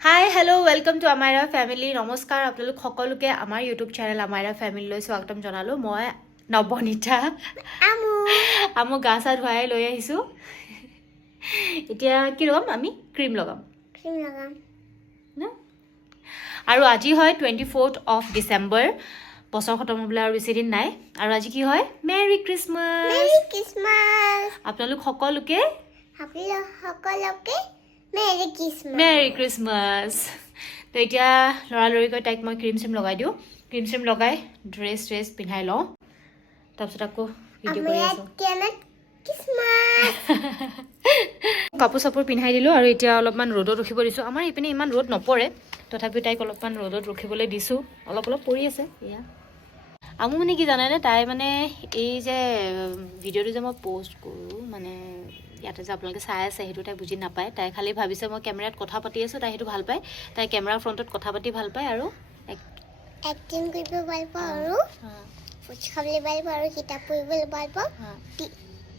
Hi hello' welcome to Amaira family নমস্কাৰ আপোনালোক সকলোকে আমাৰ ইউটিউব চেনেল আমাইৰা ফেমিলিলৈ স্বাগতম জনালোঁ। মই নৱনীতা আমু। গা চা ধুৱাই লৈ আহিছোঁ। এতিয়া কি লগাম আমি? ক্ৰীম লগাম। ক্ৰীম লগাম। ন? আৰু আজি হয় টুৱেণ্টি ফ'ৰ্থ অফ ডিচেম্বৰ বছৰ খতম হ'বলৈ আৰু বেছিদিন নাই। আৰু আজি কি হয়? মেৰী ক্ৰিছমাছ আপোনালোক সকলোকে সকলোকে মেৰী ক্ৰিছমাছ তো এতিয়া লৰালৰিকৈ তাইক মই ক্ৰীম চিম লগাই দিওঁ। ক্ৰীম চিম লগাই ড্ৰেছ চ্ৰেছ পিন্ধাই লওঁ। তাৰপিছত আকৌ ভিডিঅ' কৰি আছোঁ। কাপোৰ চাপোৰ পিন্ধাই দিলোঁ আৰু এতিয়া অলপমান ৰ'দত ৰখিব দিছোঁ। আমাৰ ইপিনে ইমান ৰ'দ নপৰে। তথাপিও তাইক অলপমান ৰ'দত ৰখিবলৈ দিছোঁ। অলপ অলপ পৰি আছে এয়া। আমো মানে কি জানেনে? তাই মানে এই যে ভিডিঅ'টো যে মই প'ষ্ট কৰোঁ মানে ইয়াতে যে আপোনালোকে চাই আছে সেইটো তাই বুজি নাপায়। তাই খালি ভাবিছে মই কেমেৰাত কথা পাতি আছোঁ তাই সেইটো ভাল পায়। তাই কেমেৰাৰ ফ্ৰণ্টত কথা পাতি ভাল পায় আৰু এক- এক্টিং কৰিব পাৰিব আৰু। হা, ফুচ খাবলৈ পাৰিব আৰু কিতাপ পঢ়িবলৈ পাৰিব হা।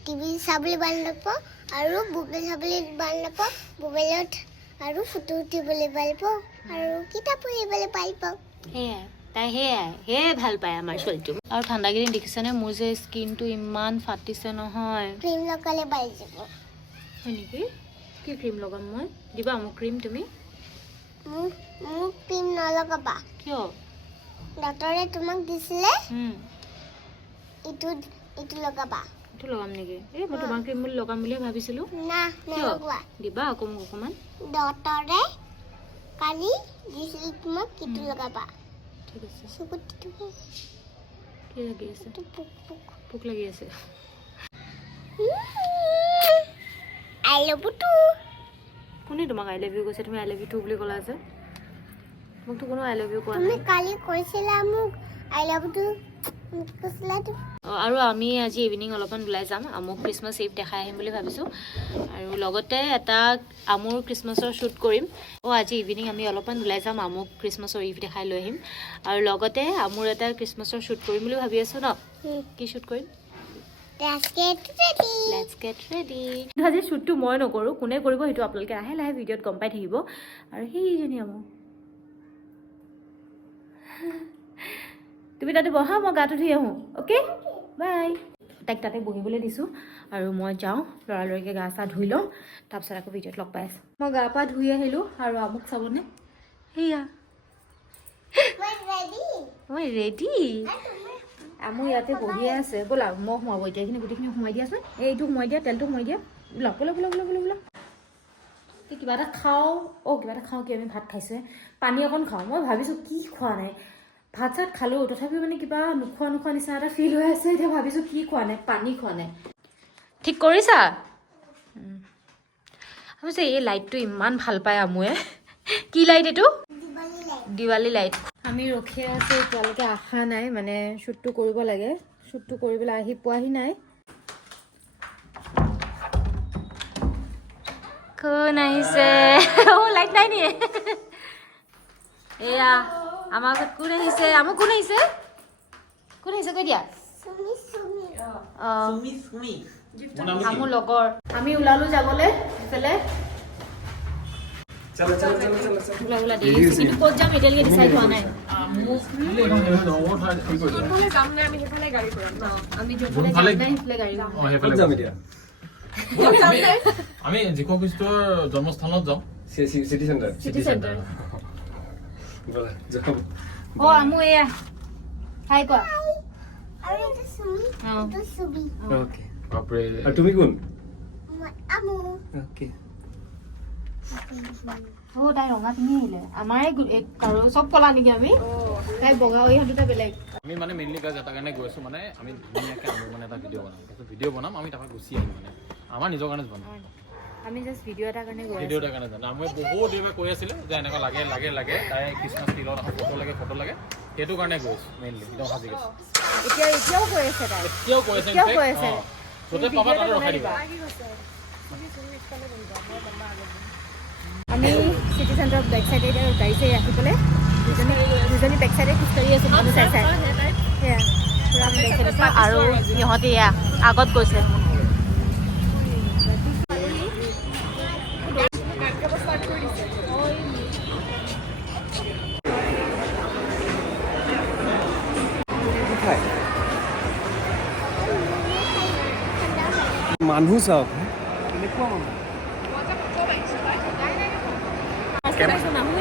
টিভি চাবলৈ ভাল নাপাব আৰু মোবাইল চাবলৈ ভাল নাপাব মোবাইলত আৰু ফটো উঠিবলৈ পাৰিব আৰু কিতাপ পঢ়িবলৈ পাৰিব সেয়াই। তাই সেয়াই সেয়াই ভালো পায় আমাৰ ছোৱালীটো। আৰু ঠাণ্ডা কেইদিন দেখিছেনে মোৰ যে স্কিনটো ইমান ফাটিছে নহয়। ক্ৰীম লগালে পাৰি যাব। হয় নেকি? কি ক্ৰীম লগাম মই? দিবা মোক ক্ৰীম তুমি? মোক ক্ৰীম নলগাবা। কিয়? ডক্তৰে তোমাক দিছিলে। উম, ইটো ইটো লগাবা। এইটো লগাম নেকি? এই মই তোমাৰ ক্ৰীম বুলি লগাম বুলিয়ে ভাবিছিলোঁ। দিবা আকৌ মোক অকণমান। ডক্তৰে কালি দিছিলে তোমাক ইটো লগাবা। ঠিক আছে। কি লাগি আছে? ইটো পোক পোক পোক লাগি আছে। আই লভ টু কোনে তোমাক আই লাভ ইউ কৈছে? তুমি আই লাভ ইউ টু বুলি ক'লা যে। মোকতো কোনো আই লাভ ইউ কোৱা তুমি কালি কৈছিলা মোক আই লভ টু কৈছিলা তো অ, আৰু আমি আজি ইভিনিং অলপমান ওলাই যাম। আমুক খ্ৰীষ্টমাছ ইভ দেখাই আহিম বুলি ভাবিছোঁ। আৰু লগতে এটা আমুৰ খ্ৰীষ্টমাছৰ শ্বুট কৰিম। অঁ আজি ইভিনিং আমি অলপমান ওলাই যাম আমুক খ্ৰীষ্টমাছৰ ইভ দেখাই লৈ আহিম। আৰু লগতে আমুৰ এটা খ্ৰীষ্টমাছৰ শ্বুট কৰিম বুলি ভাবি আছোঁ ন? কি শ্বুট কৰিম? আজি শ্বুটটো মই নকৰোঁ কোনে কৰিব সেইটো আপোনালোকে লাহে লাহে ভিডিঅ'ত গম পাই থাকিব। আৰু সেইজনী আমুক তুমি তাতে বহা মই গাটো ধুই আহোঁ অ'কে বাই। তাইক তাতে বহিবলৈ দিছোঁ আৰু মই যাওঁ লৰালৰিকৈ গা চা ধুই লওঁ তাৰপিছত আকৌ ভিডিঅ'ত লগ পাই আছোঁ। মই গা পা ধুই আহিলোঁ আৰু আমুক চাবনে? সেয়া মই ৰেডি মই ৰেডি আমু ইয়াতে বহিয়ে আছে। ব'লা মই সোমাব এতিয়া। এইখিনি গোটেইখিনি সোমাই দিয়াচোন। এই এইটো সোমাই দিয়া তেলটো সোমাই দিয়া। ওলা বোলা বোলা বোলা বোলা বোলা। এই কিবা এটা খাওঁ। অঁ কিবা এটা খাওঁ কি? আমি ভাত খাইছোঁহে। পানী অকণ খাওঁ। মই ভাবিছোঁ কি খোৱা নাই। ভাত চাত খালোঁ তথাপিও মানে কিবা নোখোৱা নোখোৱা নিচিনা এটা ফিল হৈ আছে এতিয়া ভাবিছোঁ কি খোৱা নাই পানী খোৱা নাই ঠিক কৰিছা? ভাবিছোঁ এই লাইটটো ইমান ভাল পায় আমুৱে। কি লাইট এইটো? দিৱালী লাইট আমি ৰখি আছোঁ এতিয়ালৈকে অহা নাই মানে শ্বুটটো কৰিব লাগে। শ্বুটটো কৰিবলৈ আহি পোৱাহি নাই। কোন আহিছে? অ' লাইট নাই নিয়ে। এয়া। আমাৰ ঘৰত কোন আহিছে কোন আহিছে কোন আহিছে কৈ দিয়া। লগৰ। আমি ওলালো যাবলৈ কিন্তু ক'ত যাম? এতিয়ালৈকে ডিচাইড হোৱা নাই। আমি জন্মস্থানত যাওঁ। চিটি চেণ্টাৰ চিটি চেণ্টাৰ ব'লা আমু হাই তুমি কোন আমু তাই ৰঙা পিন্ধি আহিলে আমাৰে চব কলা নেকি আমি তাই বগা ইহঁত দুটা বেলেগ আমি মানে মেইনলি গাছ এটা কাৰণে গৈ আছোঁ মানে আমি ধুনীয়াকৈ আমি মানে এটা ভিডিঅ' বনাম তাৰপিছত ভিডিঅ' বনাম আমি তাৰপৰা গুচি আহিম মানে আমাৰ নিজৰ কাৰণে বনাম আমি জাষ্ট ভিডিঅ' এটাৰ কাৰণে গৈ ভিডিঅ' এটাৰ কাৰণে জানো আমি বহুত দেৰিৰ কৈ আছিলে যে এনেকুৱা লাগে লাগে লাগে। তাই ষ্টিলত আকৌ ফটো লাগে ফটো লাগে। সেইটো কাৰণে গৈ আছোঁ মেইনলি একদম সাজি গৈছোঁ। এতিয়া এতিয়াও কৈ আছে তাই। এতিয়াও কৈ আছে এতিয়াও কৈ আছে। য'তে পাবা তাতে ৰখাই দিবা। আমি চিটি চেণ্টাৰৰ বেক চাইডে এতিয়া গাড়ী চাড়ী ৰাখি পেলাই দুজনী দুজনী বেক চাইডে খোজকাঢ়ি আছোঁ মানুহ চাই চাই সেয়া। আৰু সিহঁতে এয়া আগত গৈছে। মানুহ চাওক কেনেকুৱা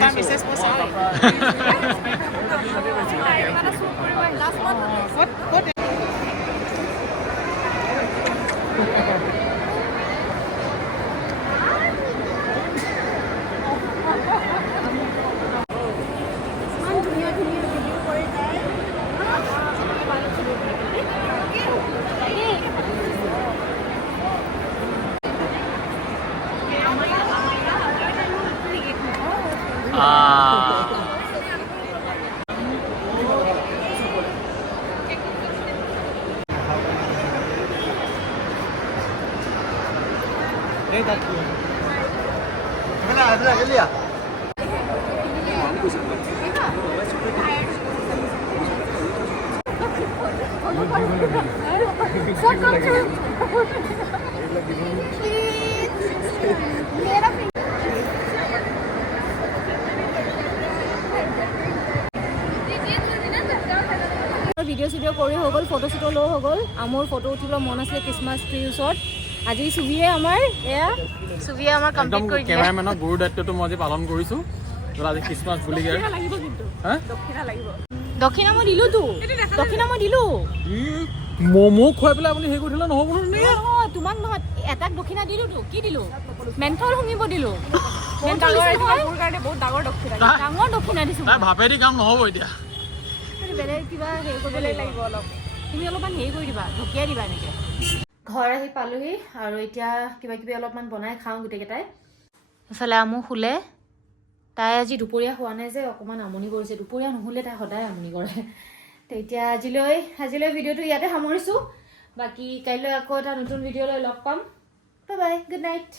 está mi esposa. ভিডিঅ' চিডিঅ' কৰি হৈ গ'ল ফটো চটো লৈ হৈ গ'ল। মোৰ ফটো উঠিব মন আছিলে খ্ৰীষ্টমাছ ট্ৰিৰ ওচৰত। আজি চুবিয়ে আমাৰ এয়া চুবিয়ে আমাৰ কমপ্লিট কৰি দিলে। কেমেৰামেনৰ গুৰু দায়িত্বটো মই আজি পালন কৰিছো। আজি খ্ৰীষ্টমাছ বুলি হা? দক্ষিণা মই দিলোতো দক্ষিণা মই দিলো। ম'ম' খুৱাই পেলাই আপুনি হেৰি কৰি থ'লে নহ'ব নহয়। তোমাক নহয় এটাক দক্ষিণা দিলোতো কি দিলো? মেন্থল শুঙিব দিলো। ডাঙৰ দক্ষিণা দিছো। ভাপেদি কাম নহ'ব এতিয়া। বেলেগ কিবা হেৰি কৰিব লাগিব অলপ। তুমি অলপমান হেৰি কৰি দিবা ঢকিয়াই দিবা এনেকে। ঘৰ আহি পালোহি আৰু এতিয়া কিবা কিবি অলপমান বনাই খাওঁ গোটেইকেইটাই। ইফালে আমো শুলে। তাই আজি দুপৰীয়া হোৱা নাই যে অকণমান আমনি কৰিছে। দুপৰীয়া নুশুলে তাই সদায় আমনি কৰে। তো এতিয়া আজিলৈ আজিলৈ ভিডিঅ'টো ইয়াতে সামৰিছোঁ। বাকী কাইলৈ আকৌ এটা নতুন ভিডিঅ' লৈ লগ পাম। Bye bye good night